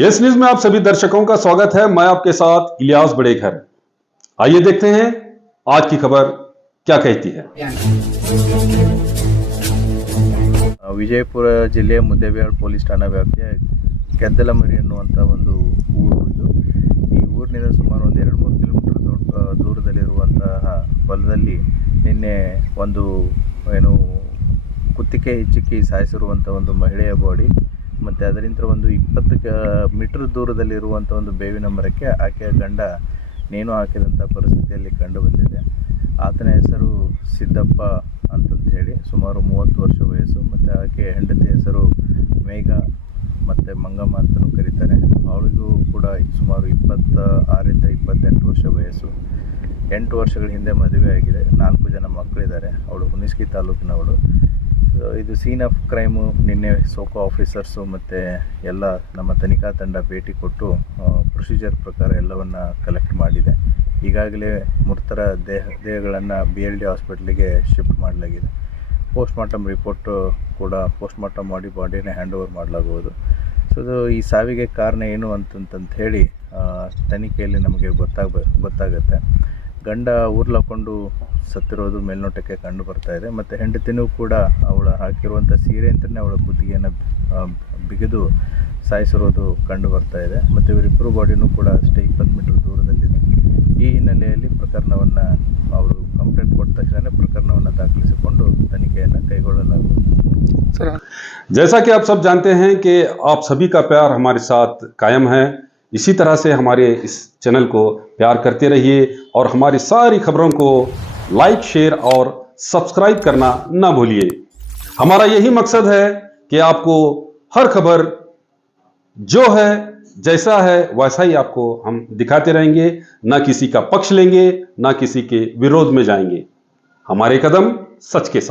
Yes news में आप सभी दर्शकों का स्वागत है। मैं आपके साथ इलियास बड़ेघर। आइए देखते हैं आज की खबर क्या कहती है। ವಿಜಯಪುರ ಜಿಲ್ಲೆಯ ಮುದ್ದೇಬಿಹಾಳ್ ಪೊಲೀಸ್ ಠಾಣಾ ವ್ಯಾಪ್ತಿಯ ಕೆದ್ದಲಮರಿ ಅನ್ನುವಂಥ ಒಂದು ಊರು ಇದು. ಈ ಊರಿನಿಂದ ಸುಮಾರು ಒಂದು 2-3 ಕಿಲೋಮೀಟರ್ ದೂರದಲ್ಲಿರುವಂತಹ ಹೊಲದಲ್ಲಿ ನಿನ್ನೆ ಒಂದು ಕುತ್ತಿಗೆ ಹಿಚ್ಚುಕಿ ಸಾಯಿಸಿರುವಂಥ ಒಂದು ಮಹಿಳೆಯ ಬಾಡಿ ಮತ್ತು ಅದರಿಂದ ಒಂದು 20 ಮೀಟರ್ ದೂರದಲ್ಲಿರುವಂಥ ಒಂದು ಬೇವಿನ ಮರಕ್ಕೆ ಆಕೆಯ ಗಂಡ ನೇಣು ಹಾಕಿದಂಥ ಪರಿಸ್ಥಿತಿಯಲ್ಲಿ ಕಂಡು ಬಂದಿದೆ. ಆತನ ಹೆಸರು ಸಿದ್ದಪ್ಪ ಅಂತಂತ ಹೇಳಿ, ಸುಮಾರು 30 ವರ್ಷ ವಯಸ್ಸು, ಮತ್ತು ಆಕೆ ಹೆಂಡತಿ ಹೆಸರು ಮೇಘ ಮತ್ತು ಮಂಗಮ್ಮ ಅಂತಲೂ ಕರೀತಾರೆ. ಅವಳಿಗೂ ಕೂಡ ಸುಮಾರು 26ರಿಂದ 28 ವರ್ಷ ವಯಸ್ಸು. 8 ವರ್ಷಗಳ ಹಿಂದೆ ಮದುವೆ ಆಗಿದೆ. 4 ಜನ ಮಕ್ಕಳಿದ್ದಾರೆ. ಅವಳು ಹುಣಸಗಿ ತಾಲೂಕಿನವಳು. ಇದು ಸೀನ್ ಆಫ್ ಕ್ರೈಮು. ನಿನ್ನೆ ಸೋಕೋ ಆಫೀಸರ್ಸು ಮತ್ತು ಎಲ್ಲ ನಮ್ಮ ತನಿಖಾ ತಂಡ ಭೇಟಿ ಕೊಟ್ಟು ಪ್ರೊಸೀಜರ್ ಪ್ರಕಾರ ಎಲ್ಲವನ್ನು ಕಲೆಕ್ಟ್ ಮಾಡಿದೆ. ಈಗಾಗಲೇ ಮೃತರ ದೇಹಗಳನ್ನು BLD ಹಾಸ್ಪಿಟ್ಲಿಗೆ ಶಿಫ್ಟ್ ಮಾಡಲಾಗಿದೆ. ಪೋಸ್ಟ್ಮಾರ್ಟಮ್ ರಿಪೋರ್ಟು ಕೂಡ ಪೋಸ್ಟ್ಮಾರ್ಟಮ್ ಮಾಡಿ ಬಾಡಿನ ಹ್ಯಾಂಡ್ ಓವರ್ ಮಾಡಲಾಗುವುದು. ಸೊ ಈ ಸಾವಿಗೆ ಕಾರಣ ಏನು ಅಂತಂತ ಹೇಳಿ ತನಿಖೆಯಲ್ಲಿ ನಮಗೆ ಗೊತ್ತಾಗುತ್ತೆ. ಗಂಡ ಊರ್ಲಾಕೊಂಡು ಸತ್ತಿರೋದು ಮೇಲ್ನೋಟಕ್ಕೆ ಕಂಡು ಬರ್ತಾ ಇದೆ. ಮತ್ತು ಹೆಂಡತಿನೂ ಕೂಡ ಅವಳು ಹಾಕಿರುವಂಥ ಸೀರೆ ಅಂತಲೇ ಅವಳ ಕುತ್ತಿಗೆಯನ್ನು ಬಿಗಿದು ಸಾಯಿಸಿರೋದು ಕಂಡು ಬರ್ತಾ ಇದೆ. ಮತ್ತು ಇವರಿಬ್ಬರು ಬಾಡಿನೂ ಕೂಡ ಅಷ್ಟೇ 20 ಮೀಟರ್ ದೂರದಲ್ಲಿದೆ. ಈ ಹಿನ್ನೆಲೆಯಲ್ಲಿ ಪ್ರಕರಣವನ್ನು ಅವರು ಕಂಪ್ಲೇಂಟ್ ಕೊಟ್ಟ ತಕ್ಷಣ ಪ್ರಕರಣವನ್ನು ದಾಖಲಿಸಿಕೊಂಡು ತನಿಖೆಯನ್ನು ಕೈಗೊಳ್ಳಲಾಗುವುದು. जैसा कि आप सब जानते हैं कि आप सभी का प्यार हमारे साथ कायम है। इसी तरह से हमारे इस चैनल को प्यार करते रहिए और हमारी सारी खबरों को लाइक, शेयर और सब्सक्राइब करना ना भूलिए। हमारा यही मकसद है कि आपको हर खबर जो है जैसा है वैसा ही आपको हम दिखाते रहेंगे। ना किसी का पक्ष लेंगे, ना किसी के विरोध में जाएंगे। हमारे कदम सच के साथ।